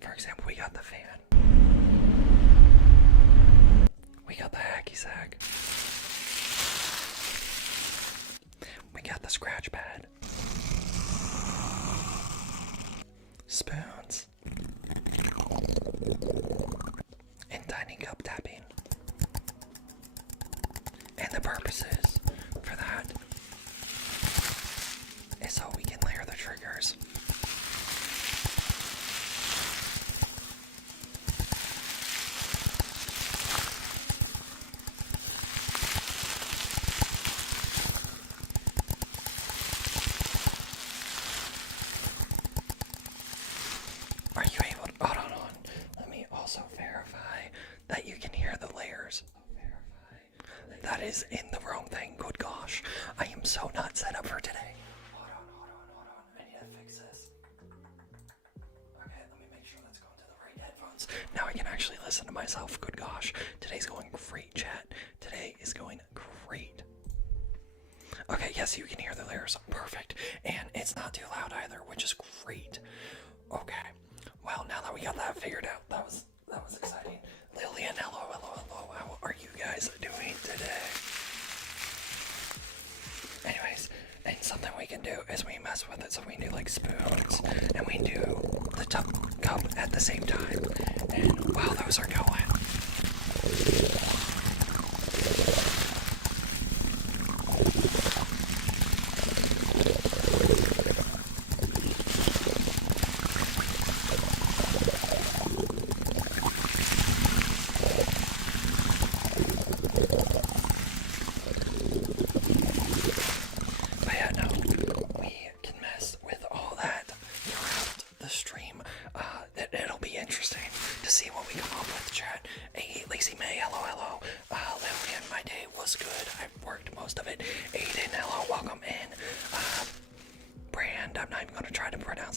For example, we got the fan. We got the hacky sack. We got the scratch pad. Spoons. And tiny cup tapping. And the purposes for that is so we can layer the triggers. Are you able to, hold on. Let me also verify that you can hear the layers. That is in the wrong thing. Good gosh. I am so not set up for today. Hold on. I need to fix this. Okay, let me make sure that's going to the right headphones. Now I can actually listen to myself. Good gosh. Today's going great, chat. Today is going great. Okay, yes, you can hear the layers. Perfect. And it's not too loud either, which is great. Okay. Well, now that we got that figured out, that was exciting. Lillian, hello. How are you guys doing today? Anyways, and something we can do is we mess with it, so we can do like spoons, and we do the cup at the same time. And while those are going,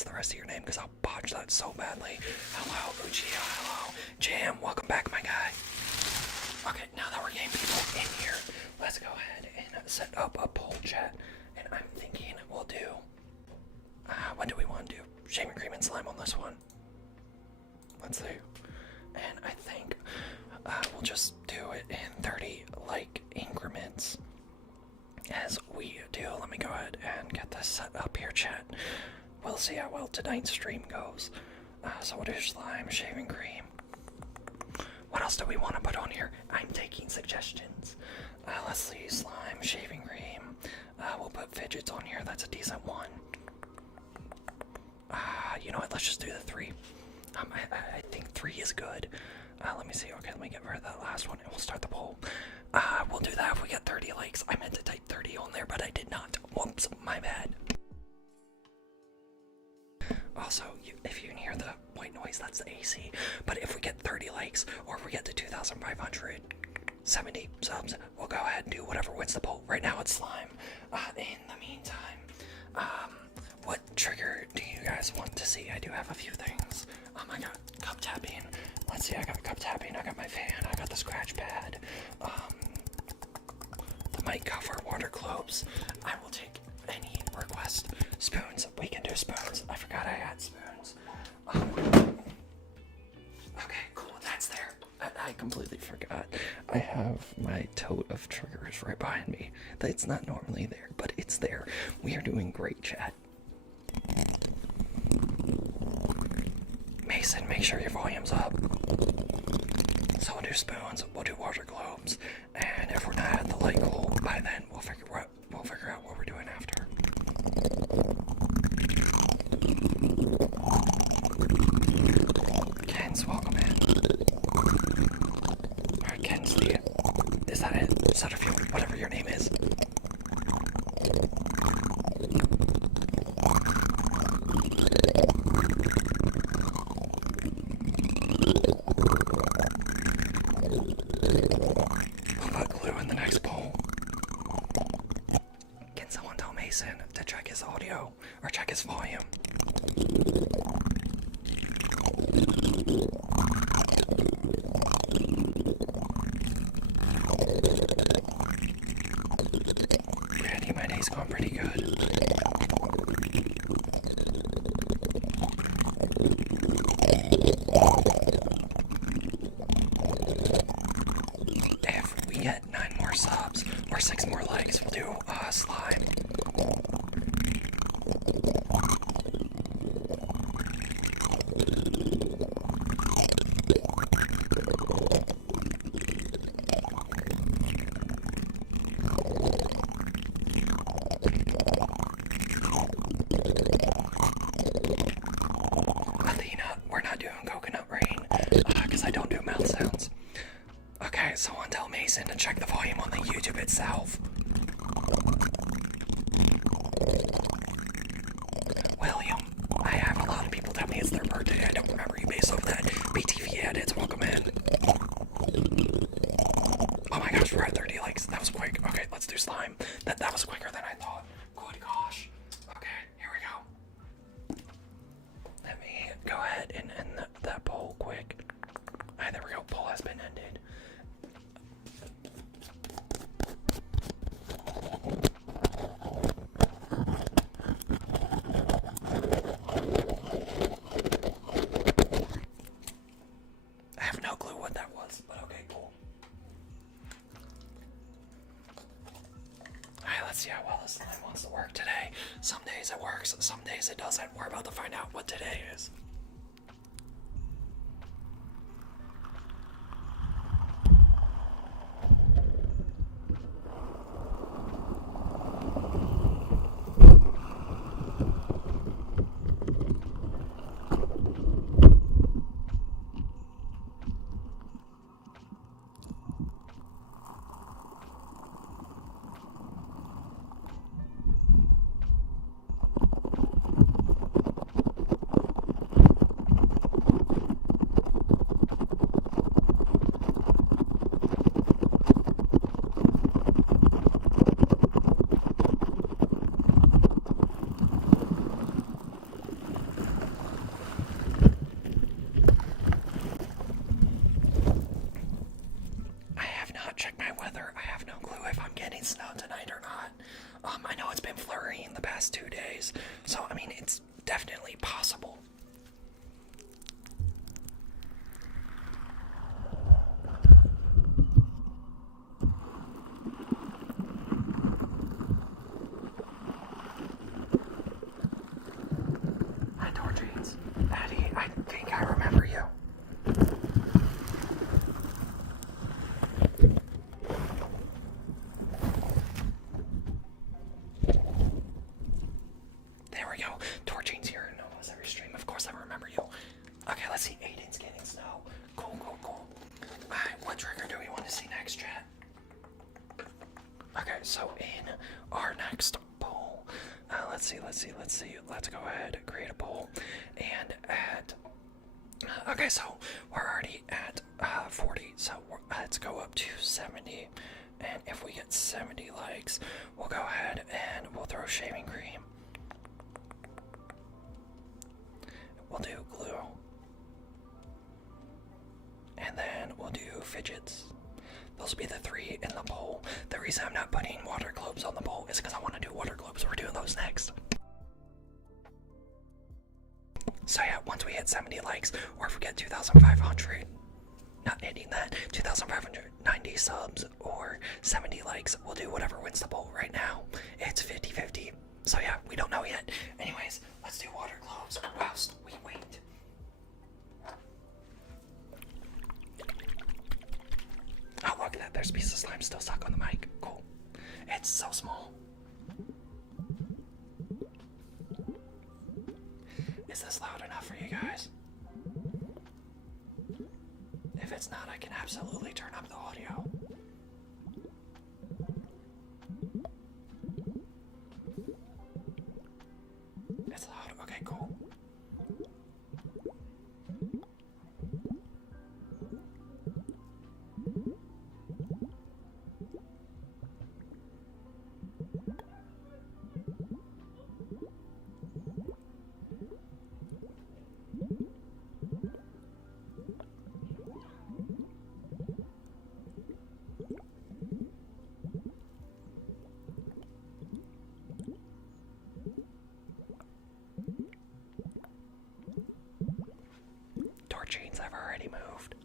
the rest of your name because I'll botch that so badly. Hello, Uchiha. Hello, Jam. Welcome back, my guy. Okay, now that we're getting people in here, let's go ahead and set up a poll chat. And I'm thinking we'll do. What do we want to do? Shaving cream and slime on this one. Let's see. And I think we'll just do it in 30 like increments. As we do, let me go ahead and get this set up here, chat. We'll see how well tonight's stream goes. So we'll do slime, shaving cream. What else do we want to put on here? I'm taking suggestions. Let's see, slime, shaving cream. We'll put fidgets on here. That's a decent one. You know what? Let's just do the 3. I think 3 is good. Let me see. Okay, let me get rid of that last one, and we'll start the poll. We'll do that if we get 30 likes. I meant to type 30 on there, but I did not. Whoops, my bad. Also, if you can hear the white noise, that's the AC. But if we get 30 likes, or if we get to 2,570 subs, we'll go ahead and do whatever wins the poll. Right now it's slime. In the meantime, what trigger do you guys want to see? I do have a few things. I got cup tapping. Let's see, I got cup tapping, I got my fan, I got the scratch pad, the mic cover, water globes. I will take any request. Spoons, we can do spoons. I forgot I had spoons. Okay, cool, that's there. I completely forgot. I have my tote of triggers right behind me. It's not normally there, but it's there. We are doing great, chat. Mason, make sure your volume's up. So we'll do spoons, we'll do water globes, and if we're not at the light goal by then, we'll figure out what we're doing after. Ken's welcome in. Alright, Ken's the. Is that it? Is that whatever your name is? To check his audio or check his volume. Randy, my day's going pretty good. 6 more likes, we'll do slime. Athena, we're not doing coconut rain because I don't do mouth sounds. Okay, someone tell Mason to check the volume on the YouTube itself. William, I have a lot of people tell me it's their birthday. I don't remember you based off that. BTV edits, welcome in. Oh my gosh, we're at 30 likes. That was quick. Okay, let's do slime. That was quicker than I thought. Good gosh. Okay, here we go. Let me go ahead and end that poll quick. Alright, there we go. Poll has been ended. I have no clue what that was, but okay, cool. Alright, let's see how well this slime wants to work today. Some days it works, some days it doesn't. We're about to find out what today is. Check my weather. I have no clue if I'm getting snow tonight or not. I know it's been flurrying the past 2 days, so I mean it's definitely possible. Hi, Torjeans. Addie, I think I remember you. There we go. Torjeans here in almost every stream. Of course I remember you. Okay, let's see. Aiden's getting snow. Cool, cool, cool. Alright, what trigger do we want to see next, chat? Okay, so in our next poll, let's see. Let's go ahead, create a poll, and add. Okay, so we're already at 40, so let's go up to 70, and if we get 70 likes, we'll go ahead and we'll throw shaving cream. We'll do glue, and then we'll do fidgets. Those will be the 3 in the poll. The reason I'm not putting water globes on the poll is because I want to do water globes. We're doing those next. So yeah, once we hit 70 likes, or if we get 2,500, not hitting that, 2,590 subs or 70 likes, we'll do whatever wins the poll. Right now, it's 50-50. So yeah, we don't know yet. Anyways, let's do water globes whilst we wait. Oh, look at that. There's a piece of slime still stuck on the mic. Cool. It's so small. Is this loud enough for you guys? If it's not, I can absolutely turn up the audio. It's loud. Okay, cool. Chains I've already moved.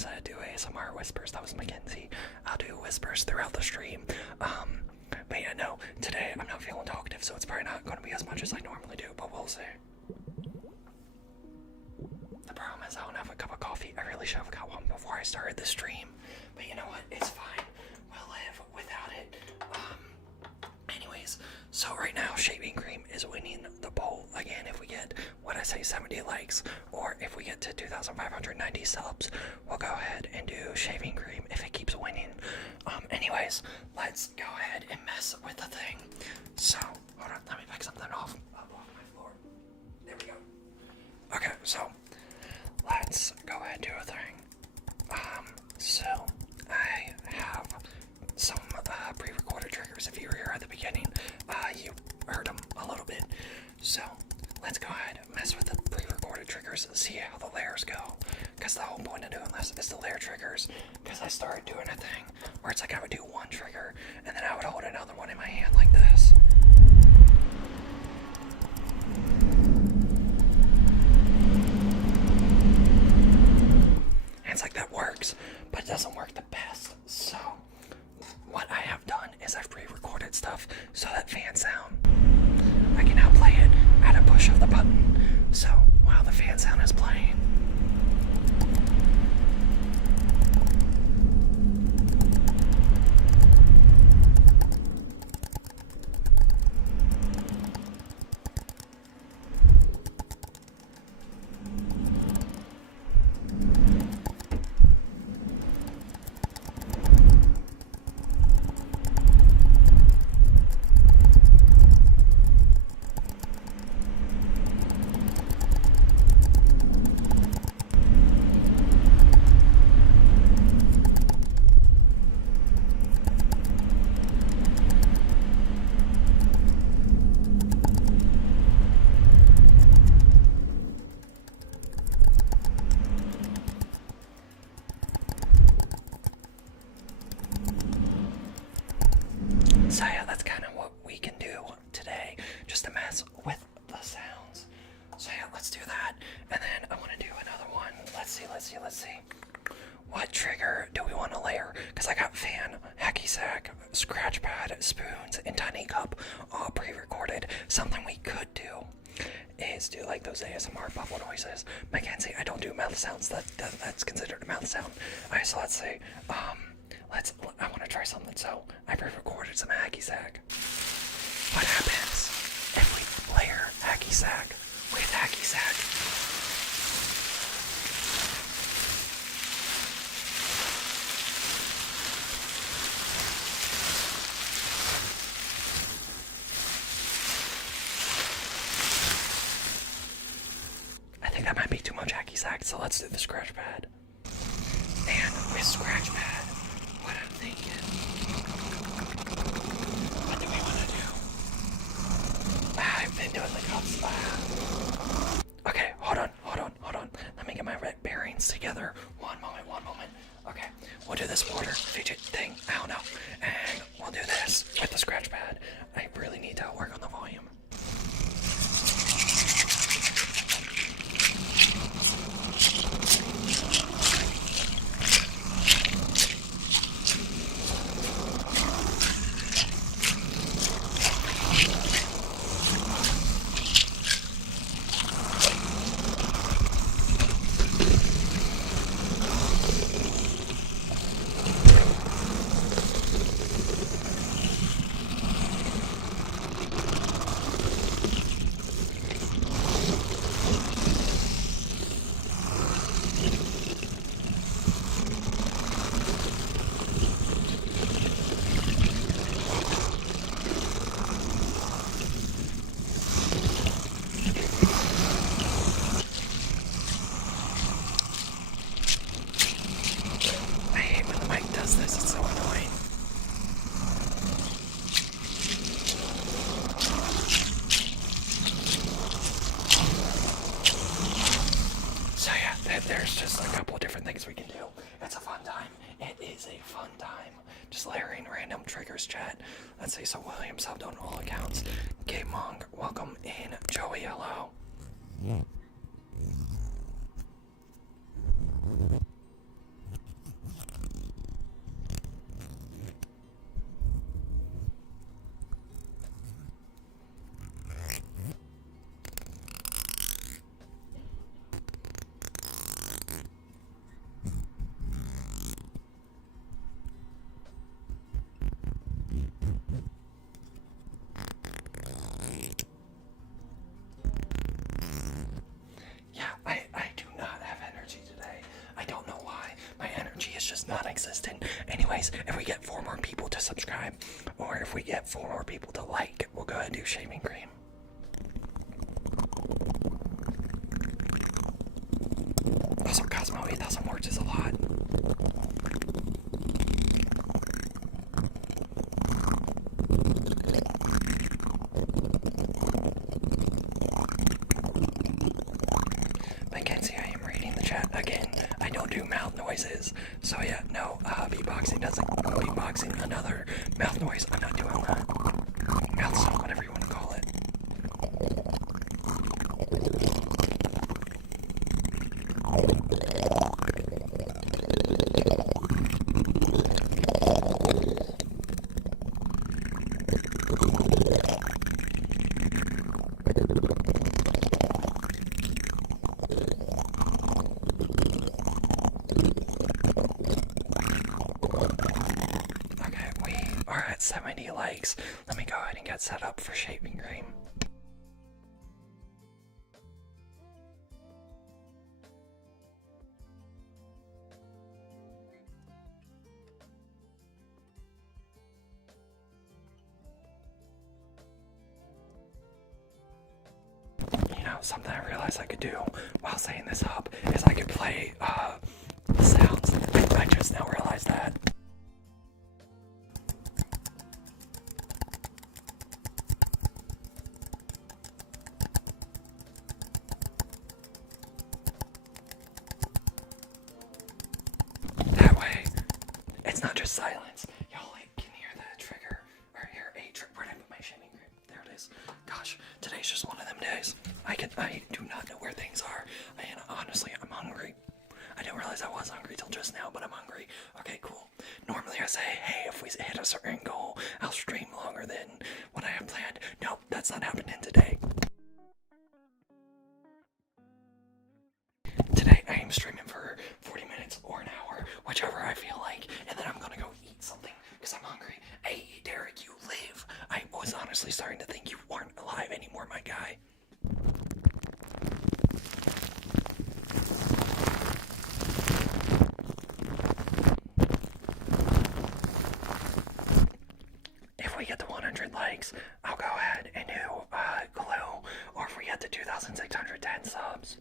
said I'd do ASMR whispers. That was Mackenzie. I'll do whispers throughout the stream. But yeah, no, today I'm not feeling talkative, so it's probably not going to be as much as I normally do, but we'll see. The problem is I don't have a cup of coffee. I really should have got one before I started the stream. But you know what? It's fine. We'll live without it. Anyways, so right now shaving cream is winning the poll again. If we get, what I say, 70 likes, or if we get to 2,590 subs, we'll go ahead and do shaving cream if it keeps winning. Anyways, let's go ahead and mess with the thing. So, hold on, let me pick something off my floor. There we go. Okay, so let's go ahead and do a thing. So I have some pre-recorded triggers. If you were here at the beginning, you heard them a little bit. So let's go ahead and mess with the pre-recorded triggers and see how the layers go. Because the whole point of doing this is the layer triggers. Because I started doing a thing where it's like I would do one trigger and then I would hold another one in my hand like this. And it's like that works, but it doesn't work the best. So what I have done is I've pre-recorded stuff so that fan sound, I can now play it at a push of the button. So while the fan sound is playing, so yeah, that's kind of what we can do today, just to mess with the sounds. So yeah, let's do that, and then I want to do another one. Let's see. What trigger do we want to layer? Because I got fan, hacky sack, scratch pad, spoons, and tiny cup all pre-recorded. Something we could do is do like those ASMR bubble noises. Mackenzie, I don't do mouth sounds. That's considered a mouth sound. Alright, so let's say, I want to try something. So I pre-recorded some hacky sack. What happens if we layer hacky sack with hacky sack? I think that might be too much hacky sack, so let's do the scratch pad. And with scratch pad, what I'm thinking, what do we want to do? I've been doing the cups. Okay, hold on. Let me get my red bearings together. One moment. Okay, we'll do this water fidget thing. I don't know. And we'll do this with the scratch pad. I really need to work on the volume. There's just a couple of different things we can do. It's a fun time. It is a fun time. Just layering random triggers, chat. Let's see, so William subbed on all accounts. Gabe Monk, welcome in. Joey, hello. Anyways, if we get 4 more people to subscribe, or if we get 4 more people to like, we'll go ahead and do shaving cream. Also, Cosmo 8000 words is a lot. Mackenzie, I am reading the chat again. I don't do mouth noises, so yeah, no, beatboxing doesn't. Beatboxing, another mouth noise. I'm not doing that. Mouth song, whatever you want to call it. Okay, we are at 70 likes. Let me go ahead and get set up for shaving cream. You know, something I realized I could do while setting this up is I could play sounds. I just now realized that. That way, it's not just silence. Y'all like, can hear the trigger, or hear a trigger. Where did I put my shaving cream? There it is. Gosh, today's just one of them days. I do not know where things are, and honestly, I'm hungry. I didn't realize I was hungry till just now, but I'm hungry. Okay, cool. Normally I say, hey, if we hit a certain goal, I'll stream longer than what I have planned. Nope, that's not happening today. Today I am streaming for 40 minutes or an hour, whichever I feel like, and then I'm gonna go eat something because I'm hungry. Hey, Derek, you live. I was honestly starting to think you weren't alive anymore, my guy. If we get to 100 likes, I'll go ahead and do glue, or if we get to 2,610 subs.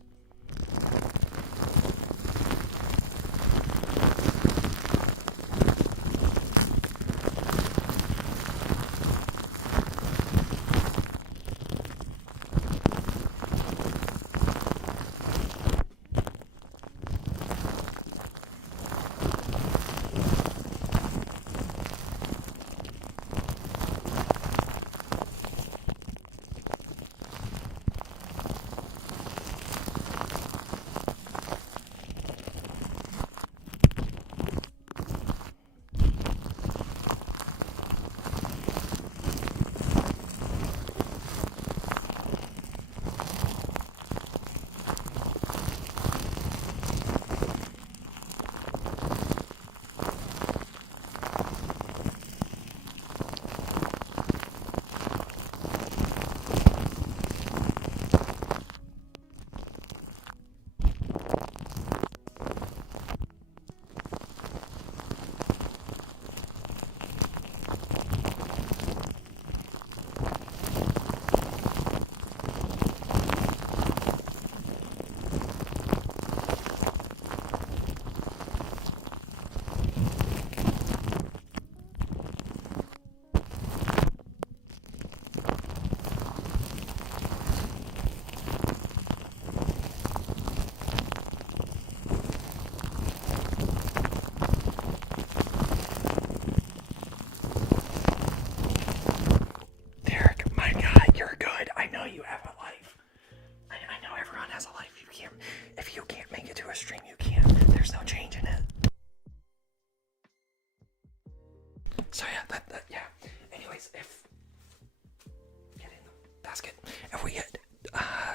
So yeah. Anyways, if get in the basket, if we get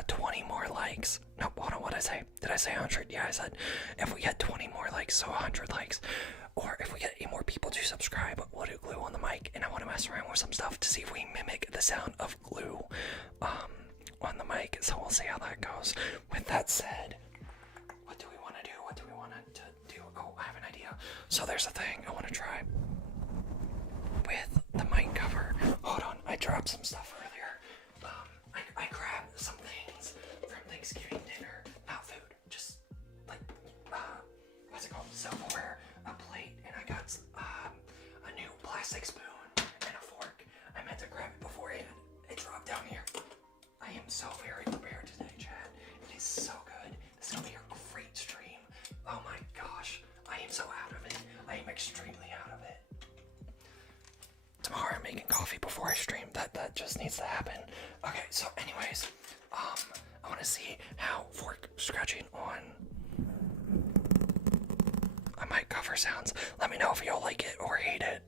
20 more likes, no, hold on, what did I say? Did I say 100? Yeah, I said if we get 20 more likes, so 100 likes, or if we get 8 more people to subscribe, we'll do glue on the mic, and I want to mess around with some stuff to see if we mimic the sound of glue on the mic. So we'll see how that goes. With that said, what do we want to do? What do we want to do? Oh, I have an idea. So there's a thing I want to try. grabbed some stuff earlier. I grabbed some things from Thanksgiving dinner. Not food, just like, what's it called? Silverware, a plate, and I got a new plastic spoon and a fork. I meant to grab it before it dropped down here. I am so very prepared today, Chad. It is so good. This is gonna be a great stream. Oh my gosh, I am so out of it. I am extremely out of it. Tomorrow I'm making coffee before I stream. That just needs to happen. Okay, so anyways, I want to see how fork scratching on a mic cover sounds. Let me know if y'all like it or hate it.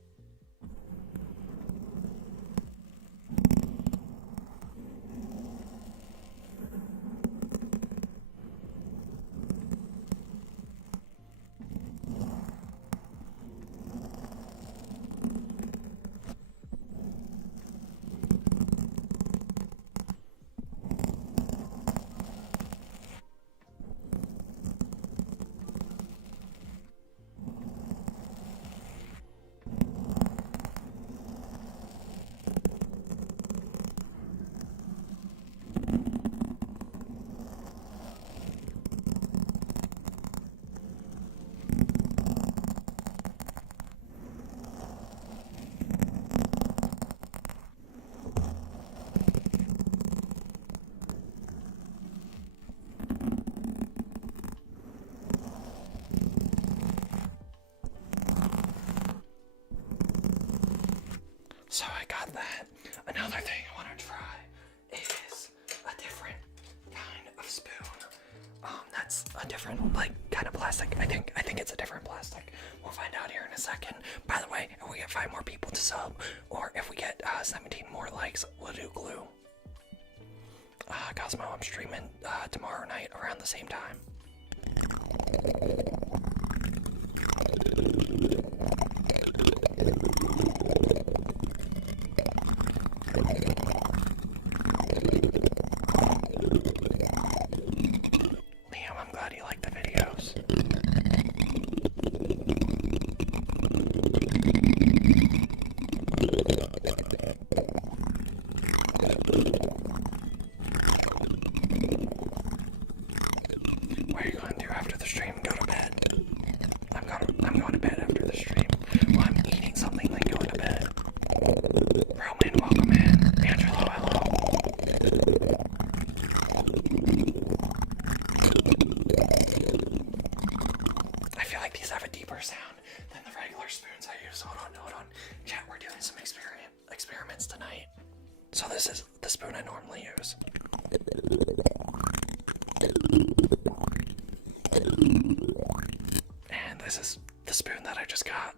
So I got that. Another thing I want to try is a different kind of spoon. That's a different, like, kind of plastic. I think it's a different plastic. We'll find out here in a second. By the way, if we get 5 more people to sub, or if we get 17 more likes, we'll do glue. Cosmo, I'm streaming tomorrow night around the same time. Liam, I'm glad you like the videos. What are you going to do after the stream? Go to bed. I'm going to bed after the stream. Well, I'm eating something like going to bed. Roman, welcome in. Angelo, hello. I feel like these have a deeper sound than the regular spoons I use. Hold on. Chat, we're doing some experiments tonight. So this is the spoon I normally use. And this is the spoon that I just got.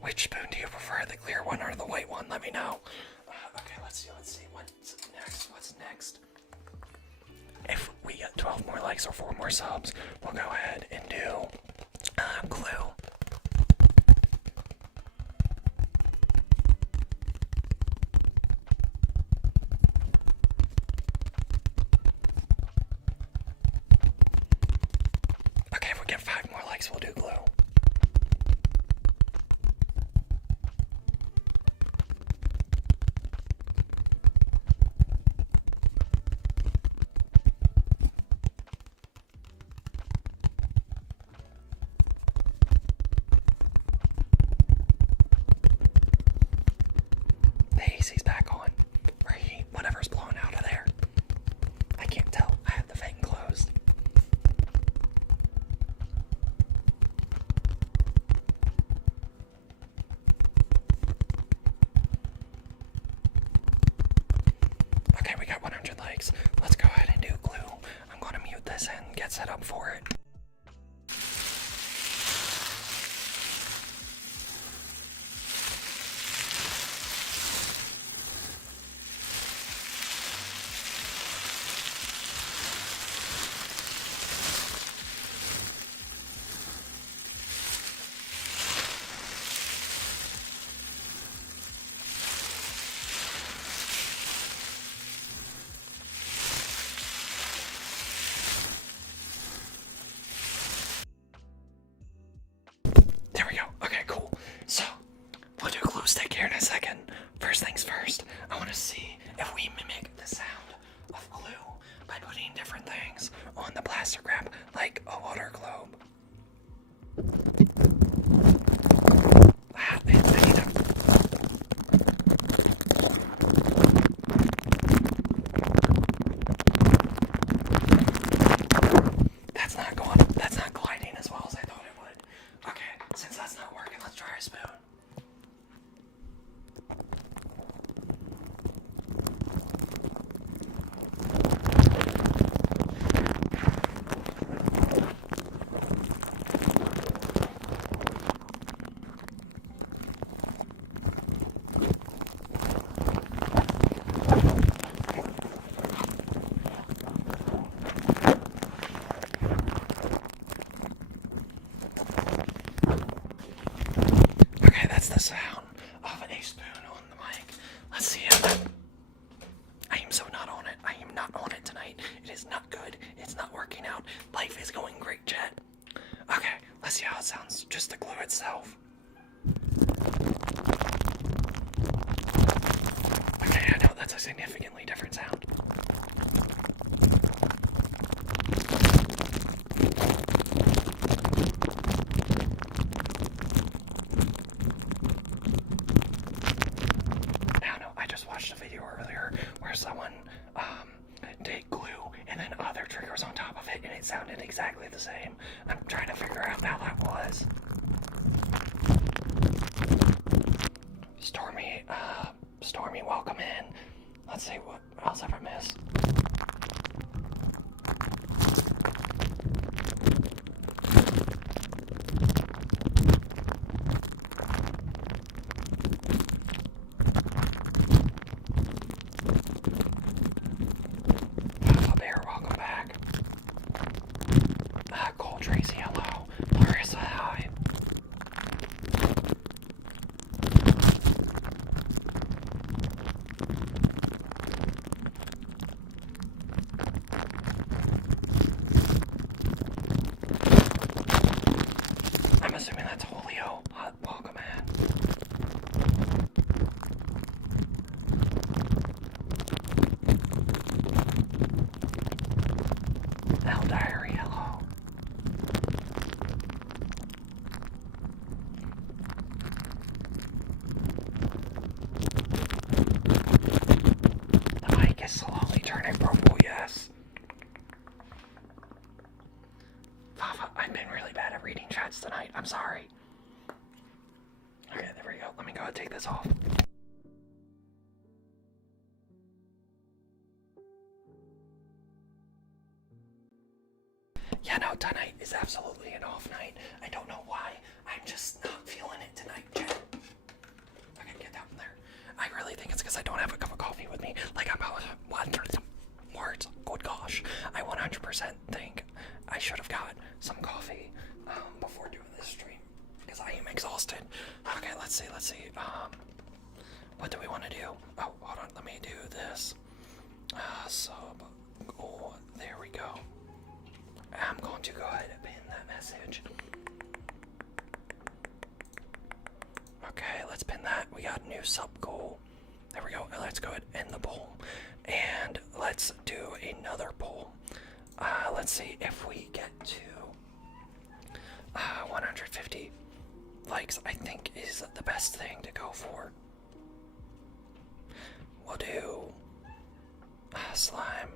Which spoon do you prefer, the clear one or the white one? Let me know. Okay, let's see. What's next? If we get 12 more likes or 4 more subs, we'll go ahead and do glue. Okay, if we get 5 more likes, we'll do glue. The AC's back on, or whatever's blowing out of there. I can't tell. I have the fan closed. Okay, we got 100 likes. Let's go ahead and do glue. I'm going to mute this and get set up for it. So, we'll do glue stick here in a second. First things first, I want to see if we mimic the sound of glue by putting different things on the plastic wrap, like a water globe. That's not gliding as well as I thought it would. Okay, since that's not working, let's try a spoon. Okay, that's the sound of a spoon on the mic. Let's see it. I am so not on it. I am not on it tonight. It is not good. It's not working out. Life is going great, chat. Okay, let's see how it sounds. Just the glue itself. Okay, I know that's a significantly different sound. I just watched a video earlier where someone did glue and then other triggers on top of it, and it sounded exactly the same. I'm trying to figure out how that was. Stormy, welcome in. Let's see what else have I missed. Welcome back. Cole Tracy, hello. Larissa, hi. I'm assuming that's Julio. Welcome in. Hell Diary, hello. The mic is slowly turning purple, yes. Fafa, I've been really bad at reading chats tonight. I'm sorry. Okay, there we go. Let me go and take this off. Yeah, no, tonight is absolutely an off night. I don't know why. I'm just not feeling it tonight, chat. Okay, get down there. I really think it's because I don't have a cup of coffee with me. Like, I'm about 130 words. Good gosh. I 100% think I should have got some coffee before doing this stream because I am exhausted. Okay, let's see. What do we want to do? Oh, hold on. Let me do this. Oh, there we go. I'm going to go ahead and pin that message. Okay, let's pin that. We got a new sub goal. There we go. Let's go ahead and end the poll. And let's do another poll. Let's see if we get to 150 likes, I think is the best thing to go for. We'll do slime,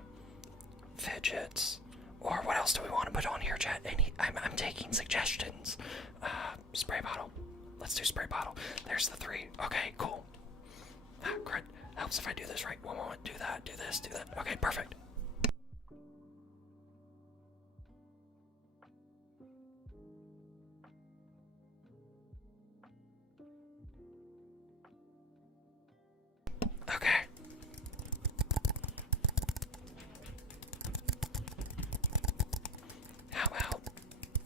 fidgets, or what else do we want to put on here, chat? I'm taking suggestions. Spray bottle. Let's do spray bottle. There's the 3. Okay, cool. Great. Helps if I do this right. One moment. Do that. Do this. Do that. Okay, perfect. Okay. How about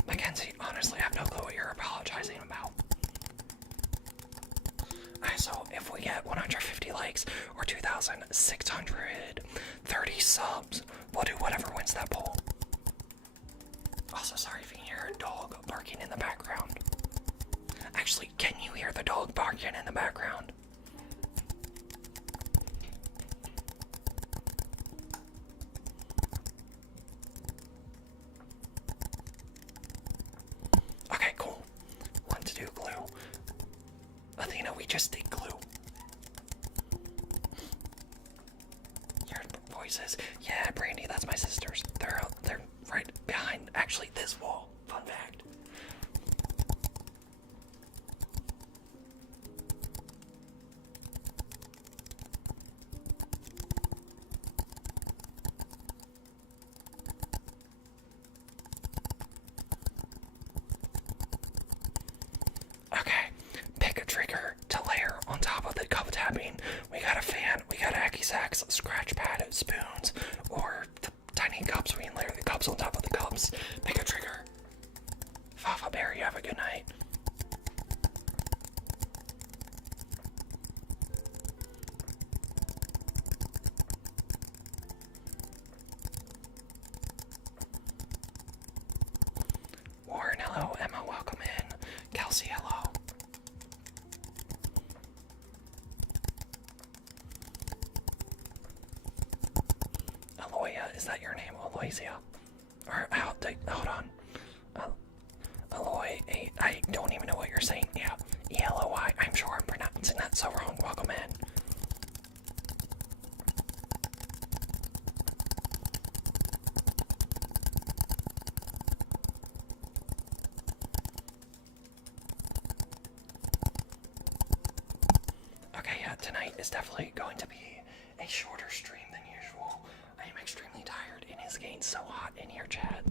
Mackenzie? Honestly, I have no clue what you're apologizing about. Alright, so if we get 150 likes or 2,630 subs, we'll do whatever wins that poll. Also, sorry if you can hear a dog barking in the background. Actually, can you hear hear the dog barking in the background. Okay, cool. Want to do glue. Athena, we just did glue. Your voices. Yeah, Brandy, that's my sisters. They're right behind, actually, this wall. Fun fact. Okay, pick a trigger to layer on top of the cup tapping. We got a fan, we got hacky sacks, scratch pad, spoons, or the tiny cups. We can layer the cups on top of the cups. Pick a trigger. Fafa Bear, you have a good night. Warren, hello. Emma, welcome in. Kelsey, hello. Aloya, is that your name? Aloysia? Or, hold on. Aloy, I don't even know what you're saying. Yeah, E-L-O-Y. I'm sure I'm pronouncing that so wrong. Welcome in. Okay, yeah, tonight is definitely going to be a shorter stream than usual. I am extremely tired and it's getting so hot in here, chat.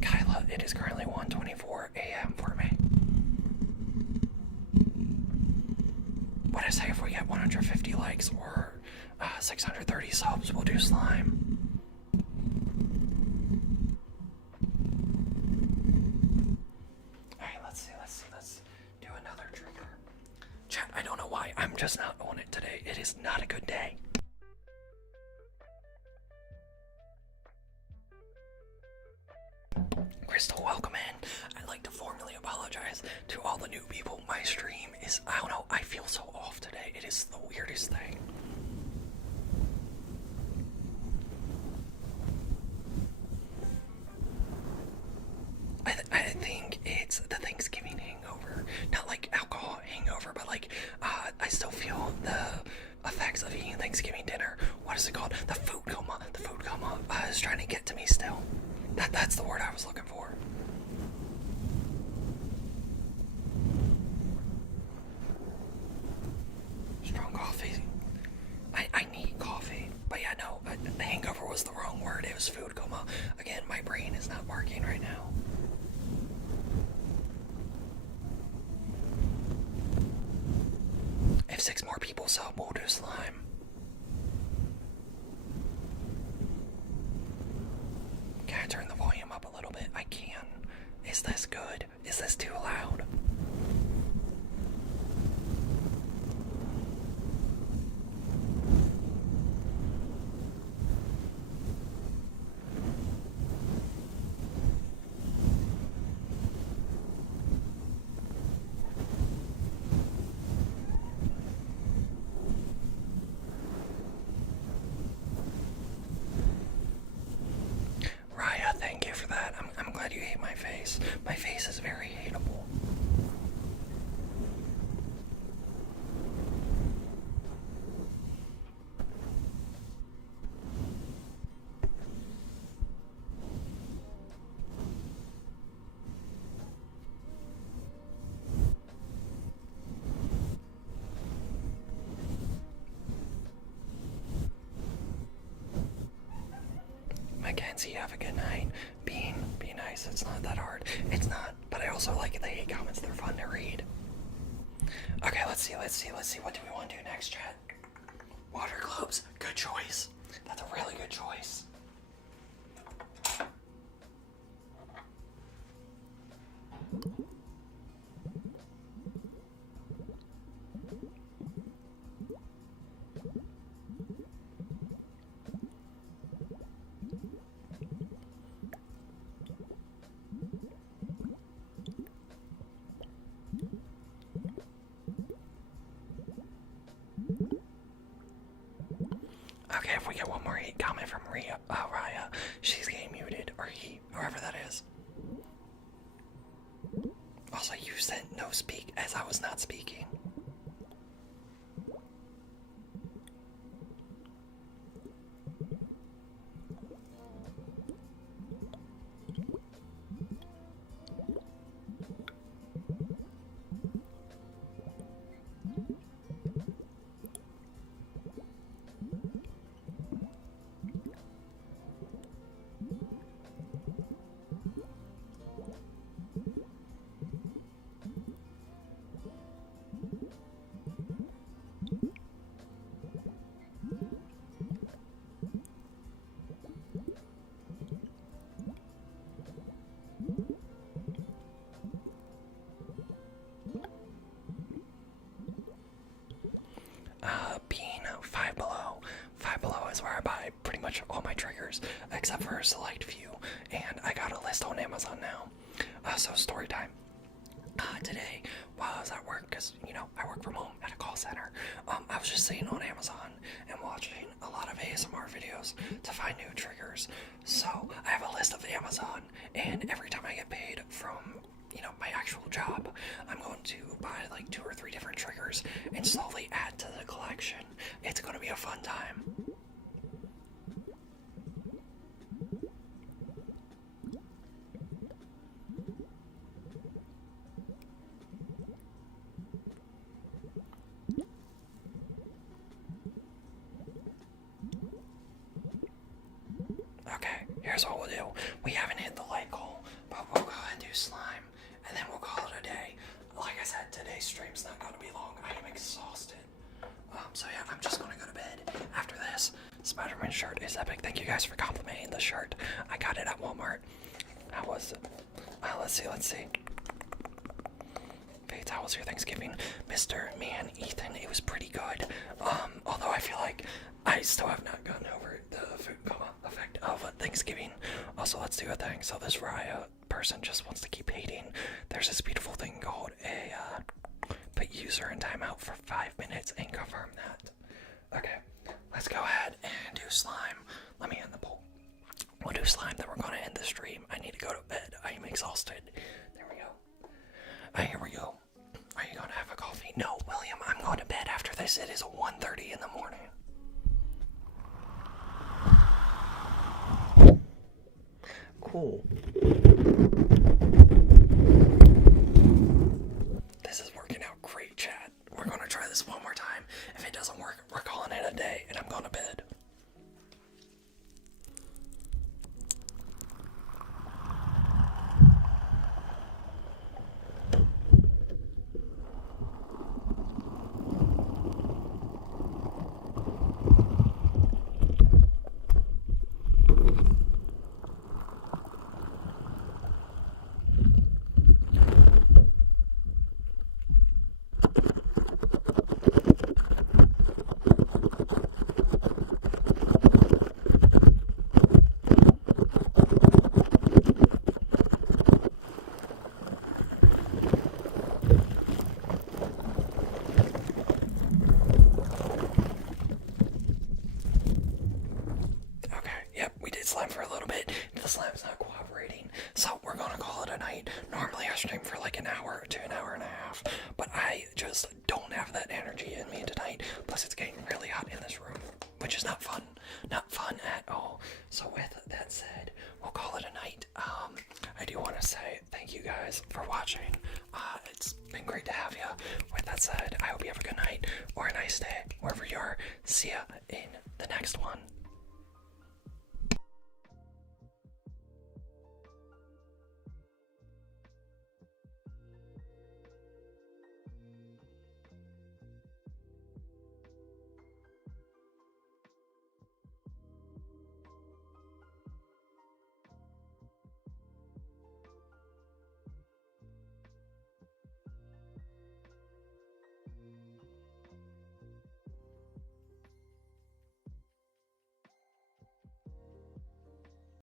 Kyla, it is currently 1:24 a.m. for me. What I say if we get 150 likes or 630 subs, we'll do slime. Alright, let's do another trigger. Chat, I don't know why, I'm just not on it today. It is not a good day. Crystal, welcome in. I'd like to formally apologize to all the new people. My stream is, I don't know, I feel so off today. It is the weirdest thing. I think it's the Thanksgiving hangover. Not like alcohol hangover, but like, I still feel the effects of eating Thanksgiving dinner. What is it called? The food coma. The food coma is trying to get to me still. That's the word I was looking for. Strong coffee. I need coffee. But yeah, no, the hangover was the wrong word. It was food coma. Again, my brain is not working right now. If 6 more people sub, we'll do slime. Can I turn the volume up a little bit? I can. Is this good? Is this too loud? Raya, thank you for that. I'm glad you hate my face. My face is very hateable. Mackenzie, have a good night. Be nice. It's not that hard. It's not, but I also like the hate comments. They're fun to read. Okay, let's see. What do we want to do next, chat? Water globes. Good choice. That's a really good choice. we get one more comment from Raya, she's getting muted, or he, whoever that is. Also, you said no speak as I was not speaking. Being Five Below is where I buy pretty much all my triggers, except for a select few, and I got a list on Amazon now. So story time. Today, while I was at work, because, you know, I work from home at a call center, I was just sitting on Amazon and watching a lot of ASMR videos to find new triggers. So I have a list of Amazon, and every time I get paid from, you know, my actual job, I'm going to buy like 2 or 3 different triggers and slowly add to the collection. It's going to be a fun time. Okay, here's what we'll do. We haven't hit the light goal, but we'll go ahead and do slime, and then we'll call it a day. Like I said, today's stream's not going to be long. I am exhausted. So yeah, I'm just going to go to bed after this. Spider-Man shirt is epic. Thank you guys for complimenting the shirt. I got it at Walmart. How was it? Let's see. Faith, how was your Thanksgiving? Mr. Man, Ethan, it was pretty good. Although I feel like I still have not gotten over the food coma effect of Thanksgiving. Also, let's do a thing. So this Raya person just wants to keep hating. There's this beautiful thing called a put user in timeout for 5 minutes and confirm that. Okay, let's go ahead and do slime. Let me end the poll. We'll do slime, then we're going to end the stream. I need to go to bed. I am exhausted. There we go. Here we go. Are you going to have a coffee? No, William, I'm going to bed after this. It is 1:30 in the morning. Cool. This is working out great, chat. We're going to try this one more time. If it doesn't work, we're calling it a day, and I'm going to bed. Slime for a little bit. The slime's not cooperating, so we're gonna call it a night. Normally I stream for like an hour to an hour and a half, but I just don't have that energy in me tonight. Plus it's getting really hot in this room, which is not fun. Not fun at all. So with that said, we'll call it a night. I do want to say thank you guys for watching. It's been great to have you. With that said, I hope you have a good night or a nice day, wherever you are. See ya in